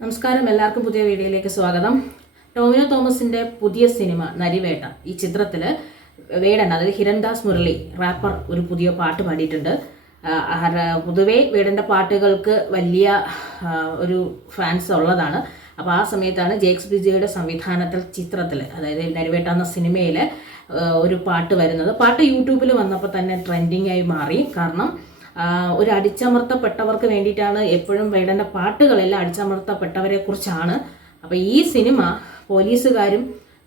നമസ്കാരം, എല്ലാവർക്കും പുതിയ വീഡിയോയിലേക്ക് സ്വാഗതം. ടോവിനോ തോമസിന്റെ പുതിയ സിനിമ നരിവേട്ട. ഈ ചിത്രത്തിൽ വേടൻ, അതായത് ഹിരൺദാസ് മുരളി റാപ്പർ, ഒരു പുതിയ പാട്ട് പാടിയിട്ടുണ്ട്. പൊതുവേ വേടൻ്റെ പാട്ടുകൾക്ക് വലിയ ഒരു ഫാൻസ് ഉള്ളതാണ്. അപ്പോൾ ആ സമയത്താണ് ജേക്സ് വിജയുടെ സംവിധാനത്തിൽ ചിത്രത്തിൽ, അതായത് നരിവേട്ട എന്ന സിനിമയിൽ ഒരു പാട്ട് വരുന്നത്. പാട്ട് യൂട്യൂബിൽ വന്നപ്പോൾ തന്നെ ട്രെൻഡിങ് ആയി മാറി. കാരണം ഒരു അടിച്ചമർത്തപ്പെട്ടവർക്ക് വേണ്ടിയിട്ടാണ് എപ്പോഴും വേടൻ്റെ പാട്ടുകളെല്ലാം അടിച്ചമർത്തപ്പെട്ടവരെ കുറിച്ചാണ്. അപ്പോൾ ഈ സിനിമ പോലീസുകാരും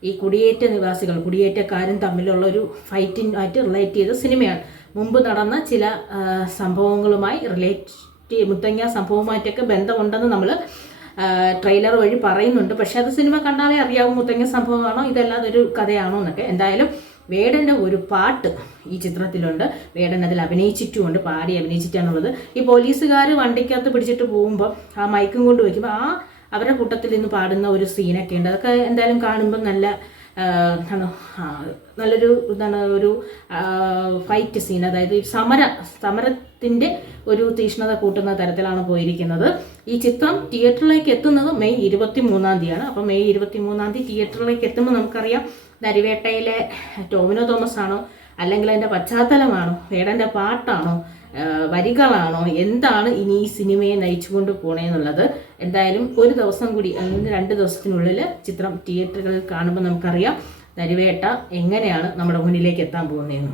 ഈ കുടിയേറ്റക്കാരും തമ്മിലുള്ള ഒരു ഫൈറ്റിനായിട്ട് റിലേറ്റ് ചെയ്ത സിനിമയാണ്. മുമ്പ് നടന്ന ചില സംഭവങ്ങളുമായി മുത്തങ്ങ സംഭവവുമായിട്ടൊക്കെ ബന്ധമുണ്ടെന്ന് നമ്മൾ ട്രെയിലർ വഴി പറയുന്നുണ്ട്. പക്ഷെ അത് സിനിമ കണ്ടാലേ അറിയാവും മുത്തങ്ങ സംഭവമാണോ ഇതല്ലാതെ ഒരു കഥയാണോ എന്നൊക്കെ. എന്തായാലും വേടൻ്റെ ഒരു പാട്ട് ഈ ചിത്രത്തിലുണ്ട്. വേടൻ അതിൽ അഭിനയിച്ചിട്ടുമുണ്ട്, പാടി അഭിനയിച്ചിട്ടാണുള്ളത്. ഈ പോലീസുകാർ വണ്ടിക്കകത്ത് പിടിച്ചിട്ട് പോകുമ്പോൾ ആ മൈക്കും കൊണ്ട് വയ്ക്കുമ്പോൾ അവരുടെ കൂട്ടത്തിൽ നിന്ന് പാടുന്ന ഒരു സീനൊക്കെ ഉണ്ട്. അതൊക്കെ എന്തായാലും കാണുമ്പോൾ നല്ലൊരു ഒരു ഫൈറ്റ് സീൻ, അതായത് സമരത്തിൻ്റെ ഒരു തീഷ്ണത കൂട്ടുന്ന തരത്തിലാണ് പോയിരിക്കുന്നത്. ഈ ചിത്രം തിയേറ്ററിലേക്ക് എത്തുന്നത് മെയ് 23 അപ്പോൾ മെയ് 23 തിയേറ്ററിലേക്ക് എത്തുമ്പോൾ നമുക്കറിയാം നരിവേട്ടയിലെ ടോവിനോ തോമസ് ആണോ, അല്ലെങ്കിൽ അതിൻ്റെ പശ്ചാത്തലമാണോ, വേടൻ്റെ പാട്ടാണോ, വരികളാണോ, എന്താണ് ഇനി ഈ സിനിമയെ നയിച്ചുകൊണ്ട് പോണേന്നുള്ളത് എന്തായാലും ഒരു ദിവസം കൂടി, അല്ലെങ്കിൽ 2 ദിവസത്തിനുള്ളിൽ ചിത്രം തിയേറ്ററുകളിൽ കാണുമ്പോൾ നമുക്കറിയാം നരിവേട്ട എങ്ങനെയാണ് നമ്മുടെ മുന്നിലേക്ക് എത്താൻ പോകുന്നതെന്ന്.